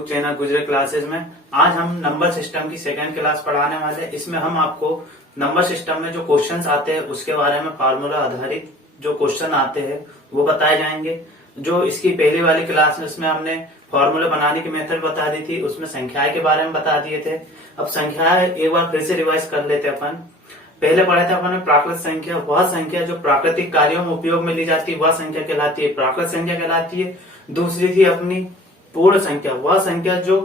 YouTube channel गुजरे classes में। आज हम नंबर सिस्टम की सेकंड क्लास पढ़ाने वाले हैं। इसमें हम आपको नंबर सिस्टम में जो क्वेश्चंस आते हैं उसके बारे में फार्मूला आधारित जो क्वेश्चन आते हैं वो बताए जाएंगे। जो इसकी पहली वाली क्लास में उसमें हमने फॉर्मूला बनाने की मेथड बता दी थी, उसमें संख्याएं के बारे में बता दिए थे। अब संख्याएं एक बार फिर से रिवाइज कर लेते अपन। पहले पढ़े थे अपन प्राकृत संख्या, वह संख्या जो प्राकृतिक कार्यों में उपयोग में ली जाती है वह संख्या कहलाती है, प्राकृत संख्या कहलाती है। दूसरी थी अपनी पूर्ण संख्या, वह संख्या जो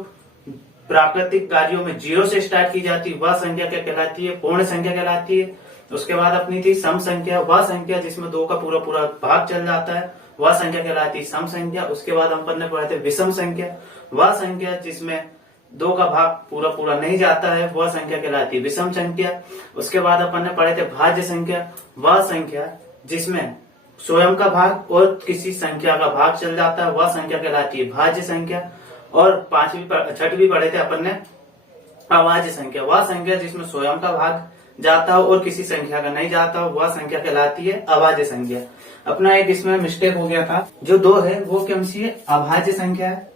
प्राकृतिक कार्यों में जीरो से स्टार्ट की जाती है वह संख्या क्या कहलाती है, पूर्ण संख्या कहलाती है। उसके बाद अपनी थी सम संख्या, वह संख्या जिसमें दो का पूरा पूरा भाग चल जाता है वह संख्या कहलाती है सम संख्या। उसके बाद अपन ने पढ़े थे विषम संख्या, वह संख्या जिसमें दो का भाग पूरा पूरा नहीं जाता है वह संख्या कहलाती है विषम संख्या। उसके बाद अपन ने पढ़े थे भाज्य संख्या, वह संख्या जिसमें स्वयं का भाग और किसी संख्या का भाग चल जाता है वह संख्या कहलाती है भाज्य संख्या। और छठवीं पढ़े थे अपन ने अभाज्य संख्या, वह संख्या जिसमें स्वयं का भाग जाता हो और किसी संख्या का नहीं जाता हो वह संख्या कहलाती है अभाज्य संख्या। अपना एक इसमें मिस्टेक हो गया था, जो दो है वो कौन सी है, अभाज्य संख्या है,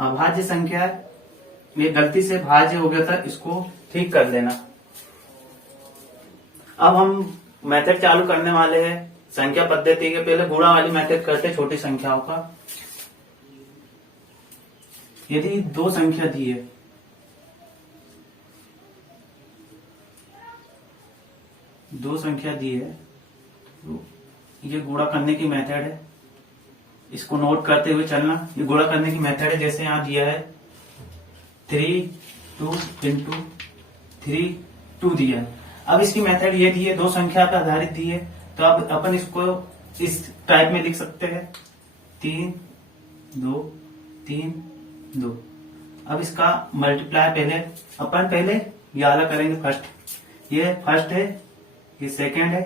अभाज्य संख्या है। ये गलती से भाज्य हो गया था, इसको ठीक कर लेना। अब हम मेथड चालू करने वाले हैं संख्या पद्धति के। पहले गुणा वाली मेथड करते हैं छोटी संख्याओं का। यदि दो संख्या दी है, दो संख्या दी है तो ये गुणा करने की मेथड है, इसको नोट करते हुए चलना। ये गुणा करने की मेथड है, जैसे यहां दिया है 3 2 इंटू 3 2 दिया है। अब इसकी मेथड ये दी है, दो संख्या पर आधारित दी है, तो अब अपन इसको इस टाइप में लिख सकते हैं 3 2 3 2। अब इसका मल्टीप्लाई पहले ये वाला करेंगे फर्स्ट, ये फर्स्ट है, ये सेकंड है,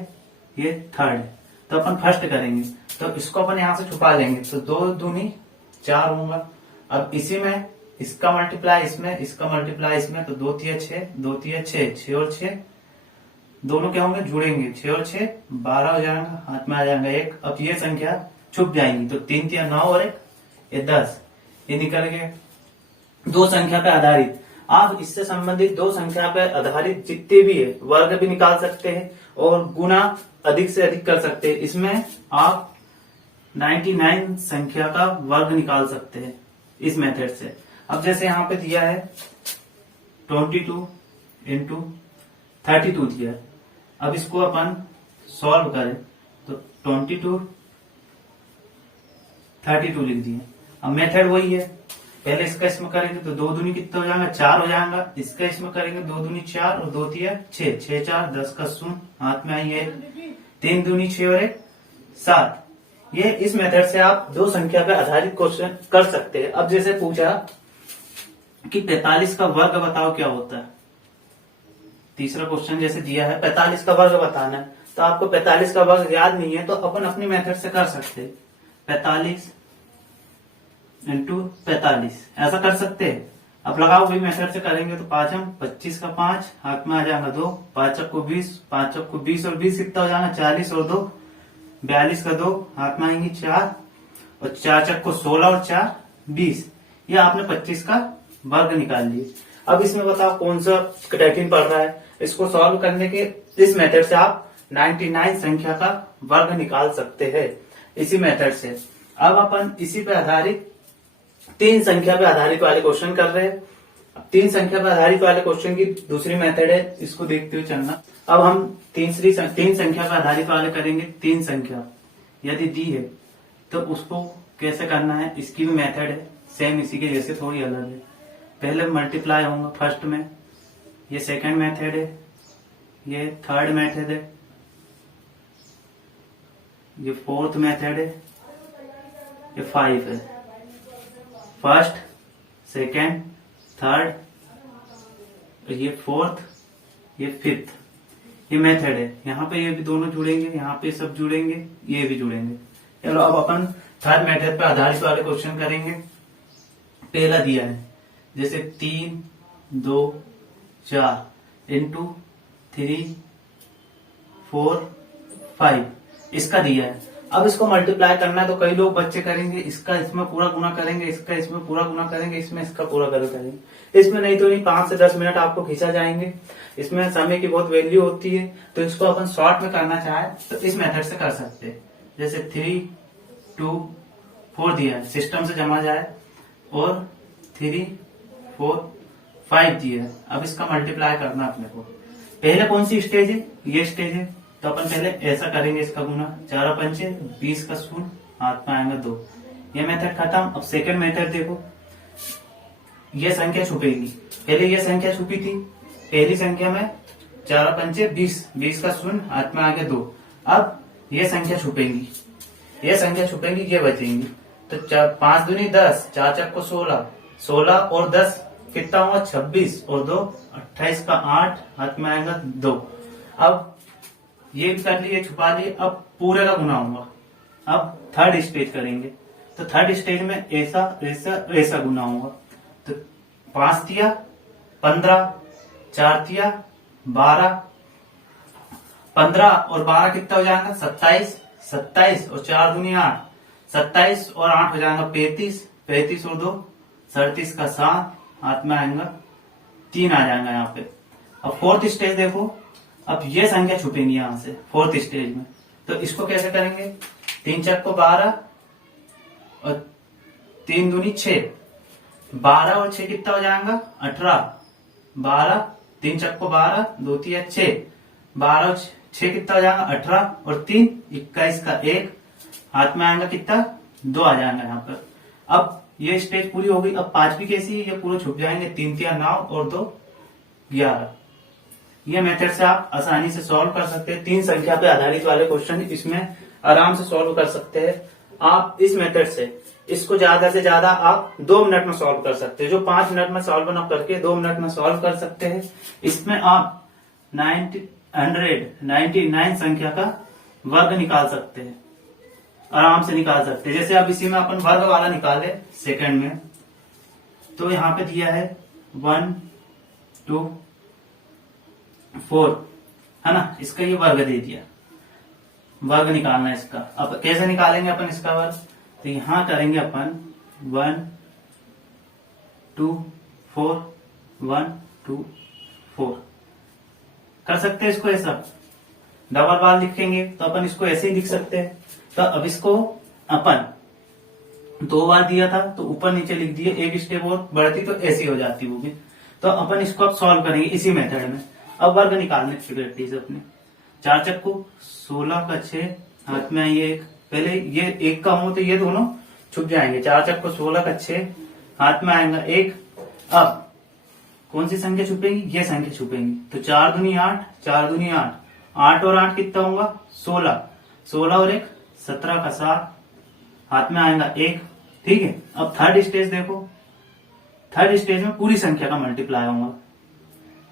ये थर्ड है, तो अपन फर्स्ट करेंगे। तो इसको अपन यहां से छुपा लेंगे तो 2 दूनी 4 होगा। अब इसी में इसका मल्टीप्लाई इसमें, इसका मल्टीप्लाई इसमें, तो 2 3 6 2 3 6 6 और 6 दोनों क्या होंगे, जुड़ेंगे, 6 और 6 12 हो जाएगा, हाथ में आ जाएगा 1। अब ये संख्या छुप जाएंगी तो 3 3 9 और 1 ये 10, ये निकल गए। दो संख्या पे आधारित, आप इससे संबंधित दो संख्या पे आधारित जितने भी है वर्ग भी निकाल सकते हैं और गुना अधिक से अधिक कर सकते हैं। इसमें आप 99 संख्या का वर्ग निकाल सकते हैं इस मेथड से। अब जैसे यहाँ पे दिया है 22 इंटू 32 दिया है। अब इसको अपन सॉल्व करें तो 22 32 लिख दिए। अब मेथड वही है, पहले इसका इसमें करेंगे तो 2 दूनी कितना हो जाएगा, 4 हो जाएगा। इसका इसमें करेंगे 2 दूनी 4 और 2 3 6 6 4 10 का शून्य, हाथ में आई है 3 दूनी 6 और 1 7। ये इस मेथड से आप दो संख्या पर आधारित क्वेश्चन कर सकते हैं। अब जैसे पूछा कि 45 का वर्ग बताओ क्या होता है, तीसरा क्वेश्चन जैसे दिया है 45 का वर्ग बताना है, तो आपको 45 का वर्ग याद नहीं है तो अपन अपनी मेथड से कर सकते हैं। 45 इंटू 45 ऐसा कर सकते हैं। अब लगाओ वही मेथड से करेंगे तो 5 हम 25 का 5 हाथ में आ जाएगा 2, 5 को 20, 5 को 20 और 20 कितना हो जाएगा 40 और 2 42 का 2 हाथ में आएंगे 4 और 4 चक को 16 और 4 20। ये आपने 25 का वर्ग निकाल लिए। अब इसमें बताओ कौन सा कठिन पड़ रहा है। इसको सॉल्व करने के इस मेथड से आप 99 संख्या का वर्ग निकाल सकते हैं इसी मेथड से। अब अपन इसी पे आधारित 3 संख्या पे आधारित वाले क्वेश्चन कर रहे हैं। 3 संख्या पे आधारित वाले क्वेश्चन की दूसरी मेथड है, इसको देखते हुए चलना। अब हम 3 संख्या पे आधारित वाले करेंगे। 3 संख्या यदि दी है तो उसको कैसे करना है, इसकी भी मेथड है सेम इसी के जैसे, थोड़ी अलग है। पहले मल्टीप्लाई होगा फर्स्ट में, ये सेकंड मेथड है, ये थर्ड मेथड है, ये फोर्थ मेथड है, ये 5 है। फर्स्ट सेकंड थर्ड, ये फोर्थ, ये फिफ्थ, ये मेथड है। यहाँ पे ये भी दोनों जुड़ेंगे, यहाँ पे सब जुड़ेंगे, ये भी जुड़ेंगे। चलो अब अपन थर्ड मेथड पे आधारित वाले क्वेश्चन करेंगे। पहला दिया है जैसे 3 2 4 इंटू 3 4 5, इसका दिया है। अब इसको मल्टीप्लाई करना है तो कई लोग बच्चे करेंगे इसका इसमें पूरा गुना करेंगे, इसका इसमें पूरा गुना करेंगे, इसमें इसका पूरा करेंगे। इसमें नहीं तो नहीं 5 से 10 मिनट आपको खींचा जाएंगे। इसमें समय की बहुत वैल्यू होती है, तो इसको अपन शॉर्ट में करना चाहे तो इस मेथड से कर सकते हैं। जैसे 3 2 4 दिया है, सिस्टम से जमा जाए, और 3 4 5 दिया है। अब इसका मल्टीप्लाई करना अपने को। पहले कौन सी स्टेज है? ये स्टेज है, तो अपन पहले ऐसा करेंगे इसका गुना। 4 पंचे 20 का शून्य, हाथ में आएगा 2। ये मेथड खत्म। अब सेकंड मेथड देखो, ये संख्या छुपेगी। पहले ये संख्या छुपी थी, पहली संख्या में 4 पंचे 20, 20 का शून्य, हाथ में आएगा 2। अब ये संख्या छुपेंगी, ये संख्या छुपेंगी, ये बचेंगी। तो 5 दूनी 10, 4 चक को 16, 16 और 10 कितना हुआ? 26 और 2 28 का 8, हाथ में आएगा 2। अब ये भी कर लिए, छुपा लिए। अब पूरे का गुना होगा। अब थर्ड स्टेज करेंगे, तो थर्ड स्टेज में ऐसा ऐसा ऐसा गुना होगा। तो 5 दिया 15, 4 दिया 12, 15 और 12 कितना हो जाएगा? 27, 27 और 4 दूनी 8, 27 और 8 हो जाएगा 35, 35 और 2 37 का 7, हाथ में आएगा 3 आ जाएगा यहाँ पे। अब फोर्थ स्टेज देखो, अब ये संख्या छुपेंगी यहां से फोर्थ स्टेज में। तो इसको कैसे करेंगे? 3 चक को 12 और 3 दूनी 6, 12 और 6 कितना हो जाएगा? 18, 12 3 चक को 12, 2 3 6, 12 और 6 कितना हो जाएगा? 18 और 3 21 का 1, हाथ में आएगा कितना? 2 आ जाएगा यहाँ पर। अब ये स्टेज पूरी हो गई। अब पांचवी कैसी है? ये पूरे छुप जाएंगे। 3 3 9 और 2 11। ये मेथड से आप आसानी से सॉल्व कर सकते हैं। 3 संख्या पे आधारित वाले क्वेश्चन इसमें आराम से सॉल्व कर सकते हैं। आप इस मेथड से इसको ज्यादा से ज्यादा आप 2 मिनट में सॉल्व कर सकते हैं। जो 5 मिनट में सॉल्व न करके 2 मिनट में सॉल्व कर सकते हैं। इसमें आप 199 संख्या का वर्ग निकाल सकते हैं, आराम से निकाल सकते हैं। जैसे अब इसी में अपन वर्ग वाला निकाले सेकंड में, तो यहाँ पे दिया है 1 2 4, है ना? इसका ये वर्ग दे दिया, वर्ग निकालना है इसका। अब कैसे निकालेंगे अपन इसका वर्ग? तो यहां करेंगे अपन 1 2 4 1 2 4 कर सकते हैं। इसको ऐसा डबल बार लिखेंगे तो अपन इसको ऐसे ही लिख सकते हैं। तो अब इसको अपन 2 बार दिया था तो ऊपर नीचे लिख दिए, एक स्टेप और बढ़ती तो ऐसी हो जाती वो भी। तो अपन इसको अब सॉल्व करेंगे इसी मेथड में। अब वर्ग निकालने की प्रैक्टिस अपने। 4 चक को 16 का 6, हाथ में आइए 1। पहले ये 1 का हो तो ये दोनों छुप जाएंगे। 4 चक को 16 का 6, हाथ में आएगा 1। अब कौन सी संख्या छुपेगी? ये संख्या छुपेंगी। तो 4 दूनी 8, 4 दूनी 8, 8 और 8 कितना होगा? 16, 16 और 1 17 का 7, हाथ में आएगा 1। ठीक है। अब थर्ड स्टेज देखो, थर्ड स्टेज में पूरी संख्या का मल्टीप्लाई होगा।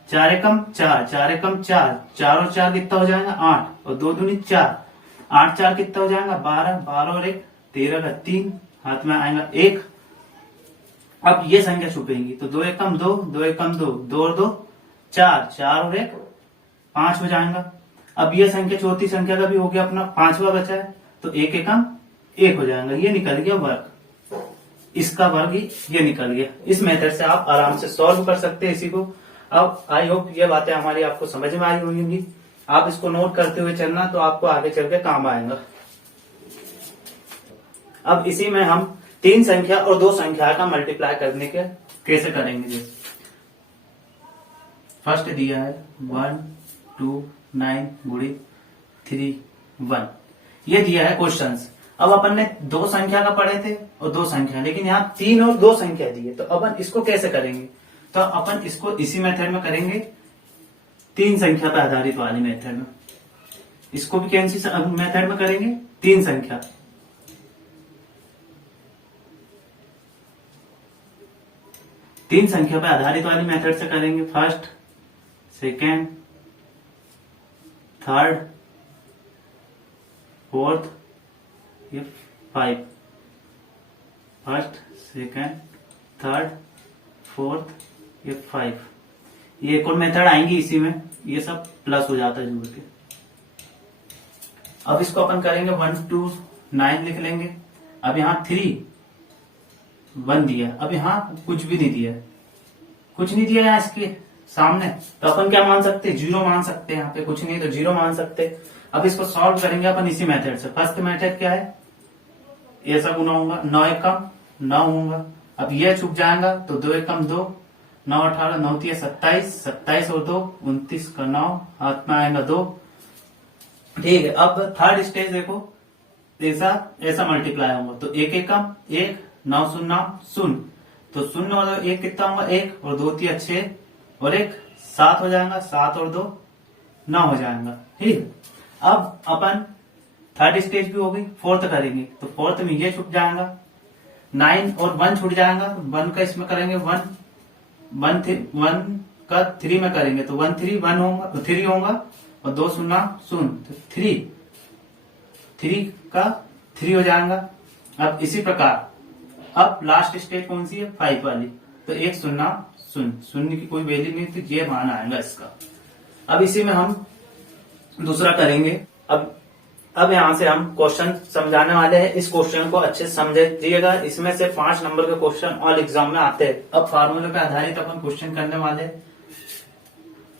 4 एकम 4, 4 एकम 4, 4 और 4 कितना हो जाएगा? 8 और 2 दूनी 4, 8 4 कितना हो जाएगा? 12, 12 और 1 13 का 3, हाथ में आएगा 1। अब ये संख्या छुपेंगी तो 2 एकम 2, 2 एकम 2, 2 और 2 4, 4 और 1 5 हो जाएगा। अब ये संख्या चौथी संख्या का भी हो गया अपना, 5वां बचा है तो 1 एकम 1 हो जाएगा। ये निकल गया वर्ग, इसका वर्ग ही ये निकल गया। इस मेथड से आप आराम से सॉल्व कर सकते हैं इसी को। अब आई होप ये बातें हमारी आपको समझ में आई होंगी। आप इसको नोट करते हुए चलना तो आपको आगे चल के काम आएगा। अब इसी में हम 3 संख्या और 2 संख्या का मल्टीप्लाई करने के कैसे करेंगे। फर्स्ट दिया है 1 2 9 गुड़ी 3 1, ये दिया है क्वेश्चंस। अब अपन ने 2 संख्या का पढ़े थे और 2 संख्या, लेकिन यहाँ 3 और 2 संख्या दी है। तो अपन इसको कैसे करेंगे? तो अपन इसको इसी मेथड में करेंगे, 3 संख्या पर आधारित वाली मेथड में। इसको भी कौन सी मेथड में करेंगे? 3 संख्या। तीन संख्या पर आधारित वाली मेथड से करेंगे। फर्स्ट, सेकेंड, थर्ड, फोर्थ, ये 5। फर्स्ट, सेकेंड, थर्ड, फोर्थ, ये 5। ये एक और मेथड आएंगी इसी में, ये सब प्लस हो जाता है जुड़ के। अब इसको अपन करेंगे 1 2 9 लिख लेंगे। अब यहाँ 3 1 दिया, अब यहाँ कुछ भी नहीं दिया, कुछ नहीं दिया यहाँ इसके सामने, तो अपन क्या मान सकते हैं, 0 मान सकते हैं। यहाँ पे कुछ नहीं तो 0 मान सकते। अब इसको सॉल्व करेंगे अपन इसी मेथड से। फर्स्ट मेथड क्या है, ऐसा गुना होगा, 9 एकम 9 होगा। अब यह छुप जाएगा तो 2 एकम 2, 9 18 9 3 27, 27 और 2 29 का 9, हाथ में आएगा 2। ठीक है, अब थर्ड स्टेज देखो, ऐसा ऐसा मल्टीप्लाई होगा तो 1 एकम 1, 9 शून्य 0, तो 0 और 1 कितना होगा 1, और 2 3 6 और 1 7 हो जाएगा, 7 और 2 9 हो जाएगा। ठीक, अब अपन थर्ड स्टेज भी हो गई, फोर्थ करेंगे तो फोर्थ में ये छूट जाएगा, 9 और 1 छूट जाएगा, 1 का इसमें करेंगे 1 का 3 में करेंगे तो 1 3 1 होगा, 3 होगा, और 2 शून्य 0 तो 3 का 3 हो जाएगा। अब इसी प्रकार अब लास्ट स्टेज कौन सी है, 5 वाली, तो 1 शून्य 0, शून्य की कोई वैल्यू नहीं, तो ये मान आएगा इसका। अब इसी में हम दूसरा करेंगे। अब यहाँ से हम क्वेश्चन समझाने वाले हैं, इस क्वेश्चन को अच्छे से समझिएगा, इसमें से 5 नंबर के क्वेश्चन ऑल एग्जाम में आते हैं। अब फार्मूले पे आधारित अपन क्वेश्चन करने वाले हैं।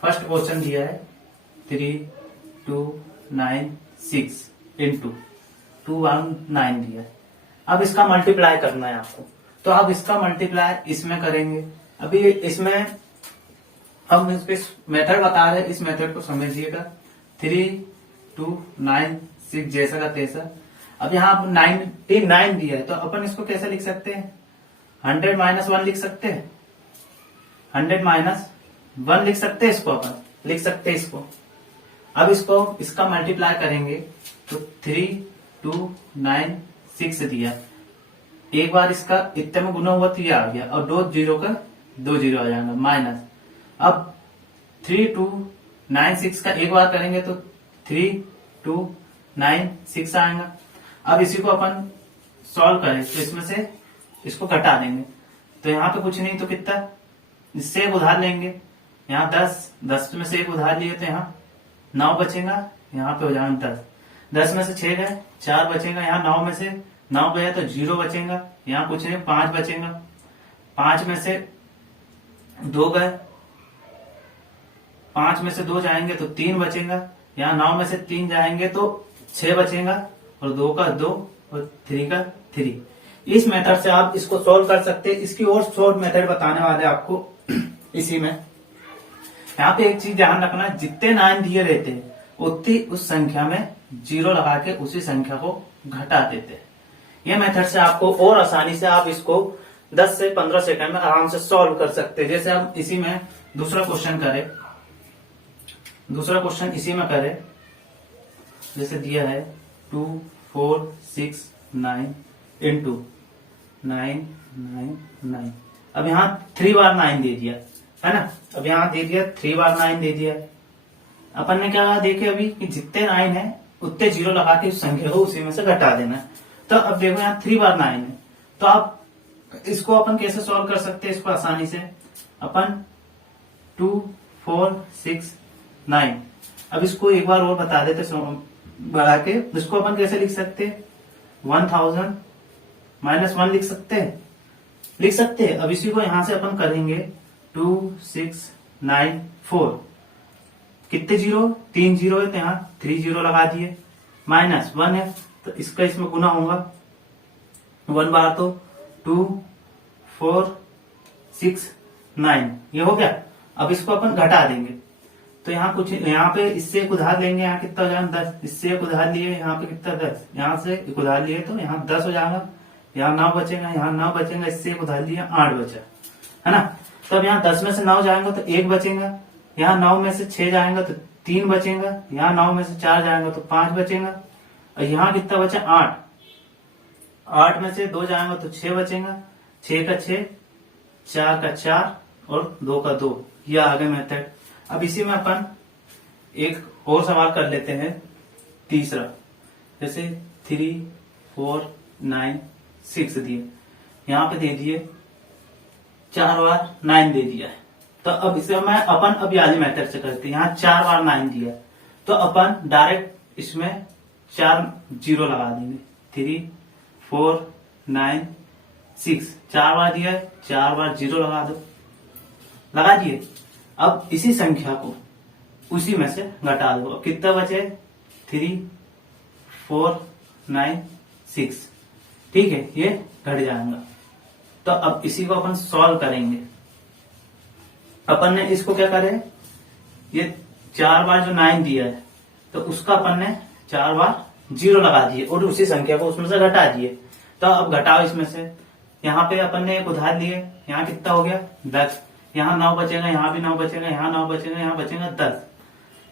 फर्स्ट क्वेश्चन दिया है 3 2 9 6 इंटू 219 दिया है। अब इसका मल्टीप्लाई करना है आपको, तो अब इसका मल्टीप्लाई इसमें करेंगे। अभी इसमें हम इस मेथड बता रहे हैं, इस मेथड को समझिएगा। 3 2 9 6 जैसा का तैसा। अब यहाँ 99 दिया है, तो अपन इसको कैसे लिख सकते हैं, 100 माइनस 1 लिख सकते हैं, 100 माइनस 1 लिख सकते हैं, इसको अपन लिख सकते हैं इसको। अब इसको इसका मल्टीप्लाई करेंगे तो 3 2 9 6 दिया, एक बार इसका इतने में गुना हुआ तो ये आ गया, और 2 0 का 2 0 आ जाएगा, माइनस। अब 3 2 9 6 का एक बार करेंगे तो 3 2 9 6 आएगा। अब इसी को अपन सॉल्व करें तो इसमें से इसको घटा देंगे, तो यहाँ पे कुछ नहीं तो कितना, इससे एक उधार लेंगे, यहाँ 10 में से एक उधार लिए तो यहाँ 9 बचेगा, यहाँ पे हो जाएगा 10 में से 6 गए 4 बचेगा, यहाँ 9 में से 9 गया तो 0 बचेगा, यहाँ कुछ नहीं 5 बचेगा, 5 में से 2 गए, 5 में से 2 जाएंगे तो 3 बचेगा, यहाँ 9 में से 3 जाएंगे तो 6 बचेगा, और 2 का 2 और 3 का 3। इस मेथड से आप इसको सॉल्व कर सकते हैं। इसकी और शॉर्ट मेथड बताने वाले आपको इसी में। यहाँ पे एक चीज ध्यान रखना, जितने 9 दिए रहते हैं उतनी उस संख्या में 0 लगा के उसी संख्या को घटा देते हैं। यह मेथड से आपको और आसानी से आप इसको 10 से 15 सेकंड में आराम से सॉल्व कर सकते हैं। जैसे हम इसी में दूसरा क्वेश्चन करें, दूसरा क्वेश्चन इसी में करें, जैसे दिया है 2 4 6 9 इंटू 9 9 9। अब यहाँ 3 बार 9 दे दिया है ना, अब यहाँ दे दिया 3 बार 9 दे दिया। अपन ने क्या देखे अभी कि जितने 9 है उतने 0 लगा के उस संख्या को उसी में से घटा देना। तो अब देखो यहाँ 3 बार 9 है, तो आप इसको अपन कैसे सॉल्व कर सकते हैं, इसको आसानी से अपन 2 4 6 9। अब इसको एक बार और बता देते बढ़ा के, इसको अपन कैसे लिख सकते हैं, 1000 माइनस 1 लिख सकते हैं। अब इसी को यहां से अपन करेंगे 2 6 9 4, कितने 0, 3 0 है तो यहाँ 3 0 लगा दिए, माइनस 1 है तो इसका इसमें गुना होगा 1 बार, तो 2 4 6 9 ये हो गया। अब इसको अपन घटा देंगे तो यहाँ कुछ, यहाँ पे इससे एक उधार लेंगे, यहाँ कितना हो जाएगा 10, इससे एक उधार लिए यहाँ पे कितना 10, यहाँ से एक उधार लिए तो यहाँ 10 हो जाएगा, यहाँ 9 बचेगा, यहाँ 9 बचेगा, इससे एक उधार लिया 8 बचा है ना। तो अब यहाँ 10 में से 9 जाएंगे तो 1 बचेगा, यहाँ 9 में से 6 जाएंगे तो 3 बचेगा, यहाँ 9 में से 4 जाएंगे तो 5 बचेगा, और यहाँ कितना बचा 8, 8 में से 2 जाएंगे तो 6 बचेगा, 6 का 6, 4 का 4 और 2 का 2। यह आगे मेथड। अब इसी में अपन एक और सवाल कर लेते हैं, तीसरा, जैसे 3 4 9 6 दिए, यहाँ पे दे दिए 4 बार 9 दे दिया है, तो अब इसे मैं अपन अब वाली मेथड से करते हैं। यहाँ 4 बार 9 दिया तो अपन डायरेक्ट इसमें 4 जीरो लगा देंगे। 3 4 9 6 4 बार दिया है, 4 बार जीरो लगा दो, लगा दिए। अब इसी संख्या को उसी में से घटा दो। अब कितना बचे? 3 4 9 6। ठीक है, ये घट जाएगा। तो अब इसी को अपन सॉल्व करेंगे। अपन ने इसको क्या करे, ये 4 बार जो 9 दिया है तो उसका अपन ने 4 बार जीरो लगा दिए और उसी संख्या को उसमें से घटा दिए। तो अब घटाओ इसमें से। यहाँ पे अपन ने एक उधार लिए, यहाँ कितना हो गया? 10। यहाँ 9 बचेगा, यहाँ भी 9 बचेगा, यहाँ 9 बचेगा, यहाँ बचेगा 10।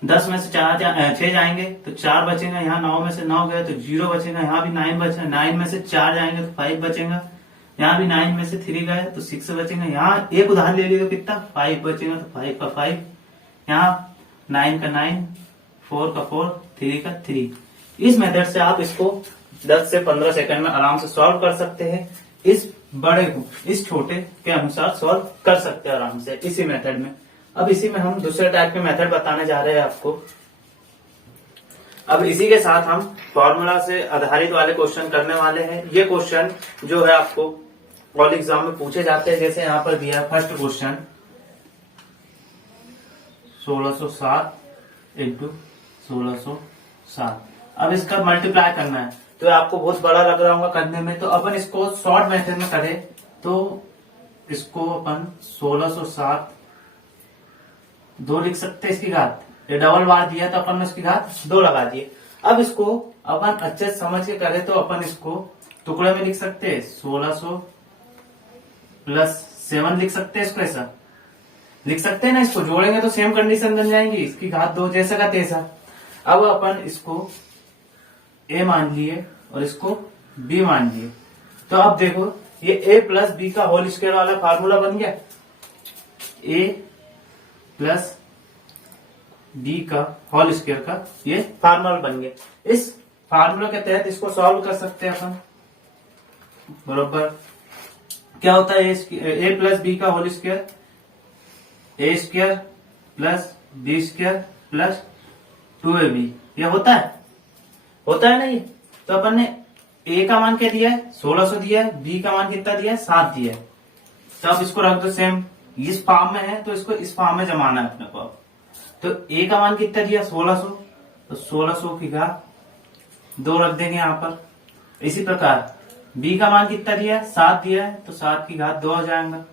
10 में से 6 जाएंगे तो 4 बचेगा, यहाँ 9 में से 9 गए तो 0 बचेगा, यहाँ भी 9 बचेगा, 9 में से 4 जाएंगे तो 5 बचेगा, यहाँ भी 9 में से 3 गए तो 6 बचेगा, यहाँ एक उधार ले लिए तो कितना? 5 बचेगा, तो 5 का 5, यहाँ 9 का 9, 4 का 4, 3 का 3। इस मेथड से आप इसको 10 से 15 सेकंड में आराम से सॉल्व कर सकते हैं। इस बड़े को इस छोटे के अनुसार सॉल्व कर सकते हैं आराम से इसी मेथड में। अब इसी में हम दूसरे टाइप के मेथड बताने जा रहे हैं आपको। अब इसी के साथ हम फॉर्मूला से आधारित वाले क्वेश्चन करने वाले हैं। ये क्वेश्चन जो है आपको ऑल एग्जाम में पूछे जाते हैं। जैसे यहाँ पर दिया फर्स्ट क्वेश्चन 1607 इंटू 1607। अब इसका मल्टीप्लाई करना है तो आपको बहुत बड़ा लग रहा होगा करने में, तो अपन इसको शॉर्ट मेथड में करें तो इसको अपन 1607 2 लिख सकते हैं इसकी घात। ये डबल बार दिया तो अपन ने इसकी घात 2 लगा दिए। अब इसको अपन अच्छे से समझ के करें तो अपन इसको टुकड़े में लिख सकते हैं। 1600 प्लस 7 लिख सकते हैं, इसको ऐसा लिख सकते हैं ना। इसको जोड़ेंगे तो सेम कंडीशन बन जाएंगी, इसकी घात 2 जैसा का तैसा। अब अपन इसको a मान लिए और इसको b मान लिए। तो अब देखो ये a प्लस बी का होल स्क्वायर वाला फार्मूला बन गया। a प्लस बी का होल स्क्वायर का ये फार्मूला बन गया। इस फार्मूला के तहत इसको सॉल्व कर सकते हैं अपन। बरोबर क्या होता है? a प्लस बी का whole square, a square plus B square plus 2ab। ये होता है ना ये। तो अपन ने a का मान क्या दिया है? 1600 दिया है। b का मान कितना दिया है? 7 दिया है। तो अब इसको रख दो सेम, इस फॉर्म में है तो इसको इस फॉर्म में जमाना है अपने को। तो a का मान कितना दिया? 1600, तो 1600 की घात 2 रख देंगे यहाँ पर। इसी प्रकार b का मान कितना दिया है? 7 दिया है, तो 7 की घात 2 हो जाएगा।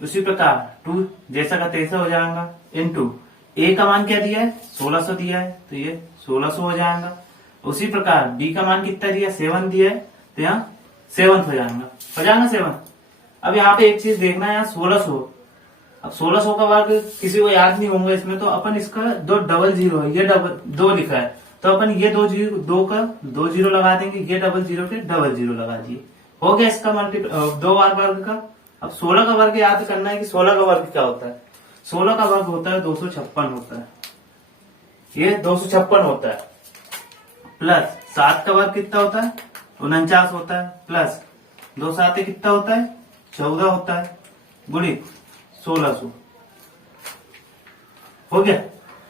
उसी प्रकार 2 जैसा का तैसा हो जाएगा। इनटू a का मान क्या दिया है? 1600 दिया है, तो ये 1600 हो जाएगा। उसी प्रकार b का मान कितना दिया? 7 दिया है, तो यहाँ 7 हो जाएगा 7। अब यहाँ पे एक चीज देखना है, यहाँ 1600। अब 1600 का वर्ग किसी को याद नहीं होगा इसमें, तो अपन इसका 2 डबल जीरो है, ये डबल 2 लिखा है तो अपन ये 2 का 2 जीरो लगा देंगे, ये डबल जीरो के डबल जीरो लगा दिए। हो गया इसका मल्टीप्लाई 2 बार वर्ग का। अब 16 का वर्ग याद करना है कि 16 का वर्ग क्या होता है। 16 का वर्ग होता है 256 होता है, ये 256 होता है। प्लस 7 का वर्ग कितना होता है? 49 होता है। प्लस 2 7 कितना होता है? 14 होता है, गुणित 1600। हो गया,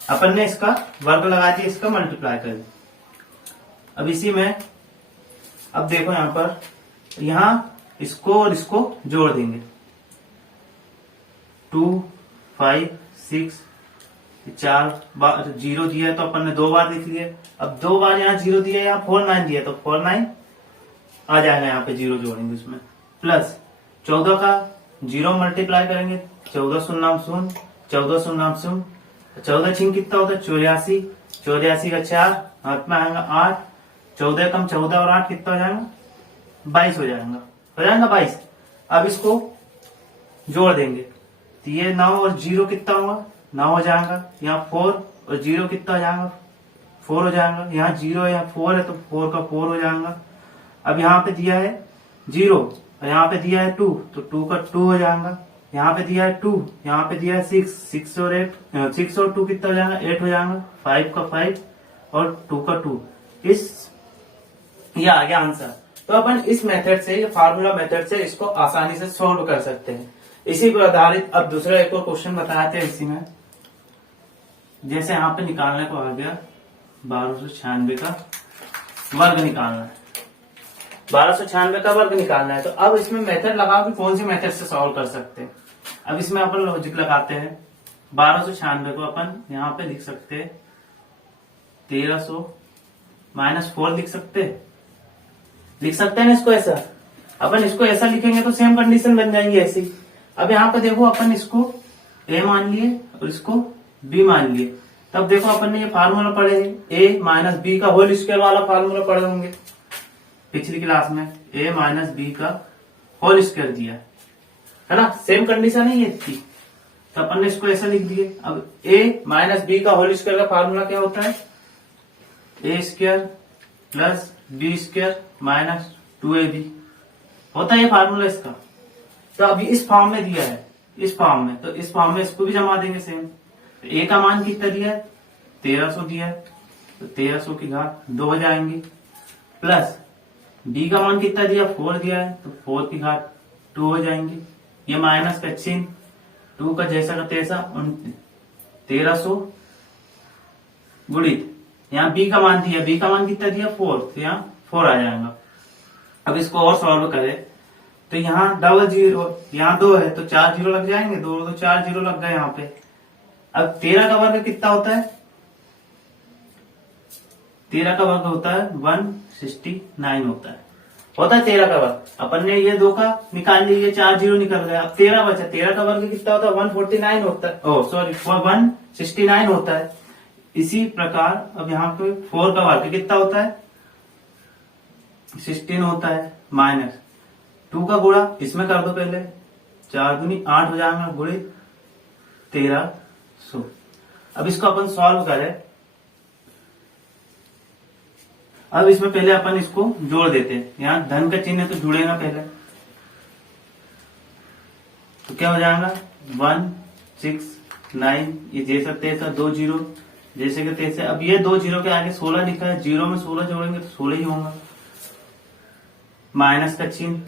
अपन ने इसका वर्ग लगा दिया, इसका मल्टीप्लाई कर दिया। अब इसी में अब देखो यहाँ पर, यहाँ इसको और इसको जोड़ देंगे। 2 5 6 4 बार 0 दिया है तो अपन ने 2 बार लिख लिया। अब 2 बार यहाँ 0 दिया है, यहाँ 4 9 दिया तो 4 9 आ जाएगा, यहाँ पे 0 जोड़ेंगे उसमें। प्लस 14 का 0 मल्टीप्लाई करेंगे, 14 शून्य 0, 14 शून्य 0, 14 छिंग कितना होता है? 84, 84 का 4 हाथ में आएगा 8, 14 कम 14 और 8 कितना हो जाएगा? 22 हो जाएगा 22। अब इसको जोड़ देंगे तो ये 9 और 0 कितना होगा? 9 हो जाएगा। यहाँ 4 और 0 कितना हो जाएगा? 4 हो जाएगा। यहाँ 0 है, यहाँ 4 है तो 4 का 4 हो जाएगा। अब यहाँ पे दिया है 0 और यहाँ पे दिया है 2, तो 2 का 2 हो जाएगा। यहाँ पे दिया है 2, यहाँ पे दिया है 6 और 8, 6 और 2 कितना हो जाएगा? 8 हो जाएगा। 5 का 5 और 2 का 2, ये आ गया आंसर। तो अपन इस मेथड से, फार्मूला मेथड से इसको आसानी से सॉल्व कर सकते हैं। इसी पर आधारित अब दूसरा एक और क्वेश्चन बताते हैं इसी में। जैसे यहाँ पे निकालने को आ गया 1296 का वर्ग निकालना है, 1296 का वर्ग निकालना है। तो अब इसमें मेथड लगाओ कि कौन सी मेथड से सॉल्व कर सकते हैं। अब इसमें अपन लॉजिक लगाते हैं। 1296 को अपन यहाँ पे लिख सकते हैं 1300 माइनस 4 लिख सकते हैं ना इसको ऐसा। अपन इसको ऐसा लिखेंगे तो सेम कंडीशन बन जाएंगी ऐसी। अब यहाँ पे देखो अपन इसको a मान लिए और इसको b मान लिए। तब देखो अपन ने ये फार्मूला पढ़े हैं, a माइनस बी का होल स्क्वायर वाला फार्मूला पढ़े होंगे पिछली क्लास में। a माइनस बी का होल स्क्वायर दिया है ना, सेम कंडीशन है ये थी। तो अपन ने इसको ऐसा लिख दिए। अब a माइनस बी का होल स्क्वायर का फार्मूला क्या होता है, a square plus B square minus 2ab होता है ये फार्मूला इसका। तो अभी इस फॉर्म में दिया है, इस फॉर्म में, तो इस फॉर्म में इसको भी जमा देंगे सेम। तो a का मान कितना दिया है, 1300 दिया है, तो 1300 की घात 2 हो जाएंगे, प्लस b का मान कितना दिया, 4 दिया है, तो 4 की घात 2 हो जाएंगे। ये माइनस का चिन्ह, 2 का जैसा का तैसा, 1300 गुणित यहाँ b का मान दिया, b का मान कितना दिया 4, तो यहाँ 4 आ जाएगा। अब इसको और सॉल्व करें तो यहाँ डबल जीरो, यहाँ 2 है तो 4 जीरो लग जाएंगे, 2 तो 4 जीरो लग गए यहाँ पे। अब 13 का वर्ग कितना होता है, 13 का वर्ग होता है 169 होता है 13 का वर्ग। अपन ने ये 2 का निकाल लिया, 4 जीरो निकल गया। अब 13 बचा, 13 का वर्ग कितना होता है 149 होता है, ओ सॉरी 169 होता है। इसी प्रकार अब यहाँ पे 4 का वर्ग कितना होता है 16 होता है, माइनस 2 का गुणा इसमें कर दो पहले, 4 दूनी 8 हो जाएगा, गुणित 1300। अब इसको अपन सॉल्व करें। अब इसमें पहले अपन इसको जोड़ देते हैं, यहाँ धन का चिन्ह है तो जुड़ेगा पहले, तो क्या हो जाएगा 169, ये जैसा तैसा 2 जीरो जैसे के तैसे। अब ये 2 जीरो के आगे 16 लिखा है, जीरो में 16 जोड़ेंगे तो 16 ही होगा, माइनस का चिन्ह।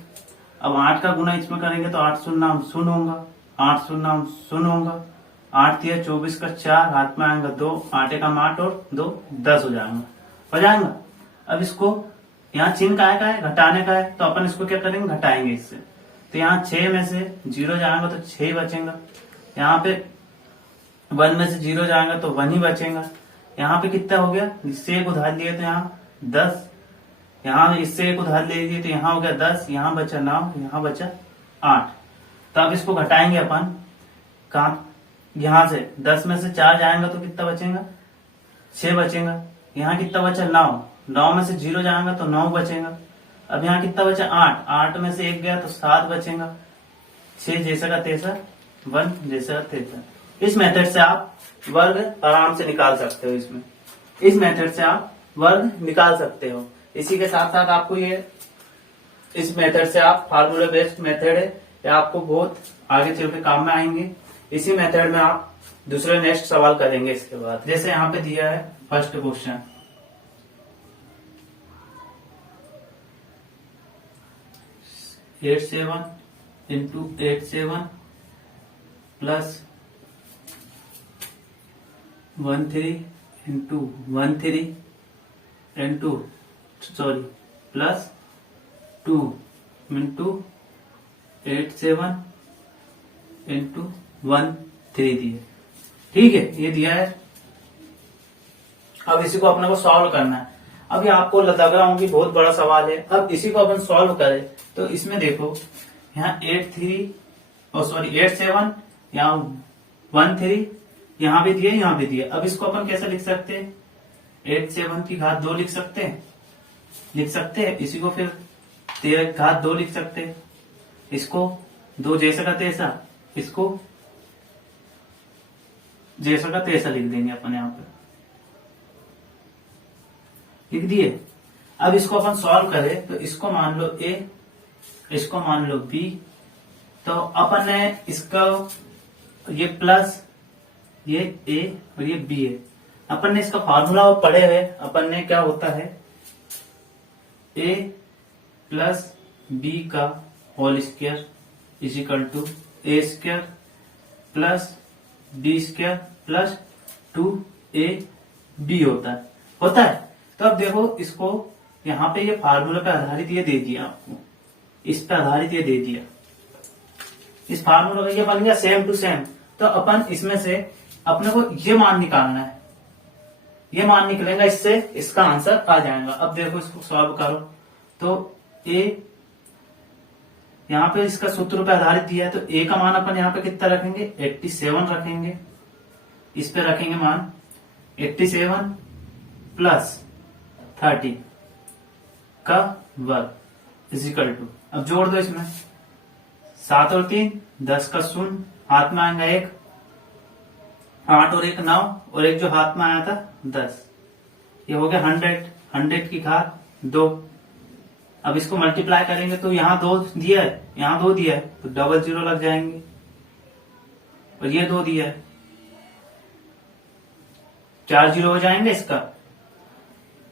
अब 8 का गुना इसमें करेंगे तो 8 शून्य शून्य होगा, 8 शून्य शून्य होगा, 8 तिया 24 का 4 हाथ में आएगा 2, 8 का 8 और 2 10 हो जाएगा। अब इसको यहाँ चिन्ह का है घटाने का है, तो अपन इसको क्या करेंगे घटाएंगे इससे। तो यहाँ 6 में से 0 जाएगा तो 6 बचेगा, यहाँ पे 1 में से 0 जाएगा तो 1 ही बचेगा। यहाँ पे कितना हो गया, इससे एक उधार लिए तो यहाँ 10, यहाँ इससे एक उधार ले लीजिए तो यहाँ हो गया 10, यहाँ बचा 9, यहाँ बचा 8। तो अब इसको घटाएंगे अपन, कहा यहाँ से 10 में से 4 जाएगा तो कितना बचेगा 6 बचेगा, यहाँ कितना बचा 9, 9 में से 0 जाएगा तो 9 बचेगा। अब यहाँ कितना बचा 8, 8 में से 1 गया तो 7 बचेगा, 6 जैसा का तैसा, 1 जैसा का तैसा। इस मेथड से आप वर्ग आराम से निकाल सकते हो, इसमें इस मेथड से आप वर्ग निकाल सकते हो। इसी के साथ साथ आपको ये इस मेथड से आप फार्मूला बेस्ड मेथड है, ये आपको बहुत आगे चल के काम में आएंगे। इसी मेथड में आप दूसरे नेक्स्ट सवाल करेंगे इसके बाद। जैसे यहाँ पे दिया है first question, eight 7 into 8 7 plus 1 3 into 1 3 into sorry plus 2 into 8 7 into 1 3 दिए। ठीक है, ये दिया है। अब इसी को अपने को सॉल्व करना है। अभी आपको लग रहा हूँ कि बहुत बड़ा सवाल है। अब इसी को अपन सॉल्व करें तो इसमें देखो यहाँ 8 7, यहाँ 1 3, यहाँ भी दिया यहाँ भी दिया। अब इसको अपन कैसे लिख सकते हैं, 8 7 की घात 2 लिख सकते हैं, इसी को फिर 13 की घात 2 लिख सकते हैं, इसको 2 जैसा का तैसा, इसको जैसा का तैसा लिख देंगे अपन यहाँ पे, लिख दिए। अब इसको अपन सॉल्व करें तो इसको मान लो a, इसको मान लो b, तो अपन ने इसका ये प्लस ये a और ये b है। अपन ने इसका फॉर्मूला पढ़े हुए, अपन ने क्या होता है a प्लस b का whole square is equal to a square plus b square plus 2ab होता है। तो अब देखो इसको यहाँ पे ये फार्मूला पे आधारित ये दे दिया आपको, इस पे आधारित ये दे दिया, इस फार्मूला का ये बन गया सेम टू सेम। तो अपन इसमें से अपने को ये मान निकालना है, ये मान निकलेगा, इससे इसका आंसर आ जाएगा। अब देखो इसको सॉल्व करो तो ए, यहाँ पे इसका सूत्र पे आधारित दिया है तो ए का मान अपन यहाँ पे कितना रखेंगे 87 रखेंगे, इस पे रखेंगे मान 87 प्लस 30 का वर्ग इजिकल टू, अब जोड़ दो इसमें 7 और 3 10 का शून्य, हाथ में आएगा 1, 8 और 1 9, और एक जो हाथ में आया था 10, ये हो गया 100 की घात 2। अब इसको मल्टीप्लाई करेंगे तो यहाँ 2 दिया है, यहाँ 2 दिया है तो डबल 0 लग जाएंगे, और ये 2 दिया है 4 0 हो जाएंगे इसका,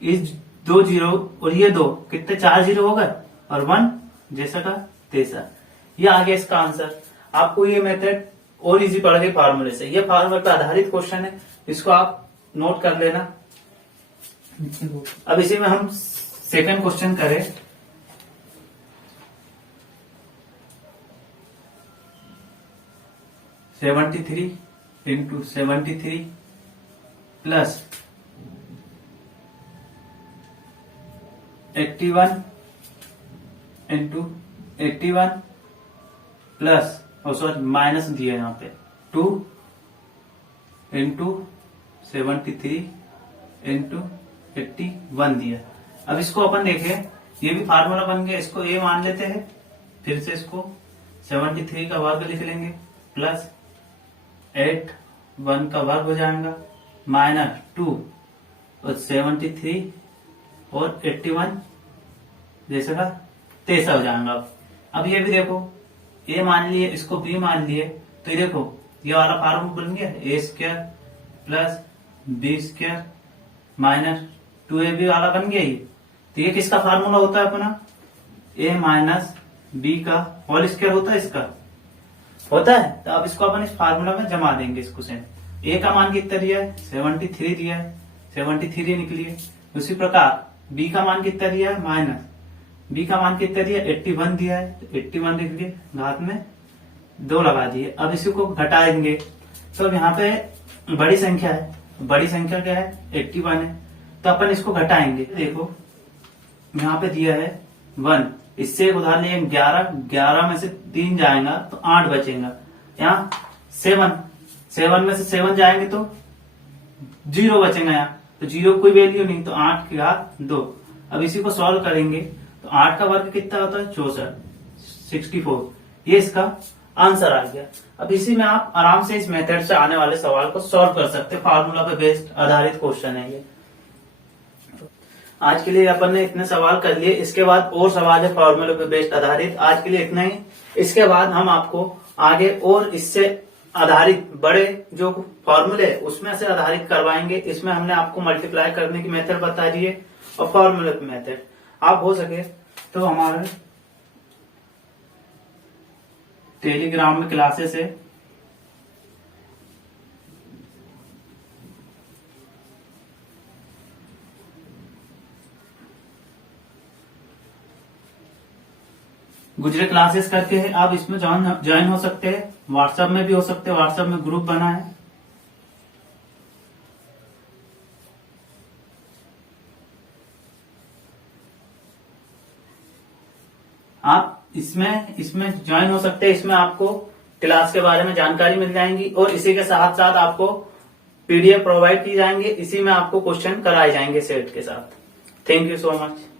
इस 2 0 और ये 2 कितने 4 0 हो गए, और 1 जैसा का तैसा। ये आ गया इसका आंसर। आपको ये मेथड और इजी पड़ गई फार्मूले से, ये फार्मूले पर आधारित क्वेश्चन है, इसको आप नोट कर लेना। अब इसी में हम सेकंड क्वेश्चन करें। (73 × 73 प्लस 81 × 81 प्लस, और सॉरी माइनस दिया यहाँ पे 2 × 73 × 81 दिया। अब इसको अपन देखें, ये भी फार्मूला बन गया, इसको ए मान लेते हैं, फिर से इसको 73 का वर्ग लिख लेंगे प्लस 81 का वर्ग हो जाएगा माइनस 2 और 73 और 81 जैसे का तैसा हो जाएगा। अब ये भी देखो, ए मान लिए, इसको बी मान लिए, तो ये देखो ये वाला फार्मूला बन गया a² plus b² minus 2ab वाला बन गया ये। तो ये किसका फार्मूला होता है अपना, a माइनस बी का होल स्क्वायर होता है, इसका होता है। तो अब इसको अपन इस फार्मूला में जमा देंगे इसको सेम। ए का मान कितना दिया है 73 दिया है, 73 निकली है। उसी प्रकार बी का मान कितना दिया है माइनस, बी का मान कितना दिया 81 दिया है, तो 81 लिख लिए, घात में 2 लगा दिए। अब इसी को घटाएंगे तो अब यहाँ पे बड़ी संख्या है, बड़ी संख्या क्या है 81 है, तो अपन इसको घटाएंगे। देखो यहाँ पे दिया है 1, इससे एक उदाहरण लिए 11 में से 3 जाएगा तो 8 बचेगा। यहाँ 7 में से 7 जाएंगे तो 0 बचेगा, यहाँ तो 0 कोई वैल्यू नहीं, तो 8 की घात 2। अब इसी को सॉल्व करेंगे तो 8 का वर्ग कितना होता है 64, ये इसका आंसर आ गया। अब इसी में आप आराम से इस मेथड से आने वाले सवाल को सॉल्व कर सकते हैं, फार्मूला पे बेस्ड आधारित क्वेश्चन है ये। आज के लिए अपन ने इतने सवाल कर लिए, इसके बाद और सवाल है फार्मूला पे बेस्ड आधारित। आज के लिए इतना ही, इसके बाद हम आपको आगे और इससे आधारित बड़े जो फॉर्मूले उसमें से आधारित करवाएंगे। इसमें हमने आपको मल्टीप्लाई करने की मेथड बता दी है और फॉर्मूले की मेथड। आप हो सके तो हमारे टेलीग्राम में क्लासेस है, गुजरे क्लासेस करके है, आप इसमें ज्वाइन हो सकते हैं। व्हाट्सएप में भी हो सकते हैं, व्हाट्सएप में ग्रुप बना है। आप इसमें ज्वाइन हो सकते हैं। इसमें आपको क्लास के बारे में जानकारी मिल जाएंगी और इसी के साथ साथ आपको पीडीएफ प्रोवाइड की जाएंगे। इसी में आपको क्वेश्चन कराए जाएंगे सेट के साथ। Thank you so much.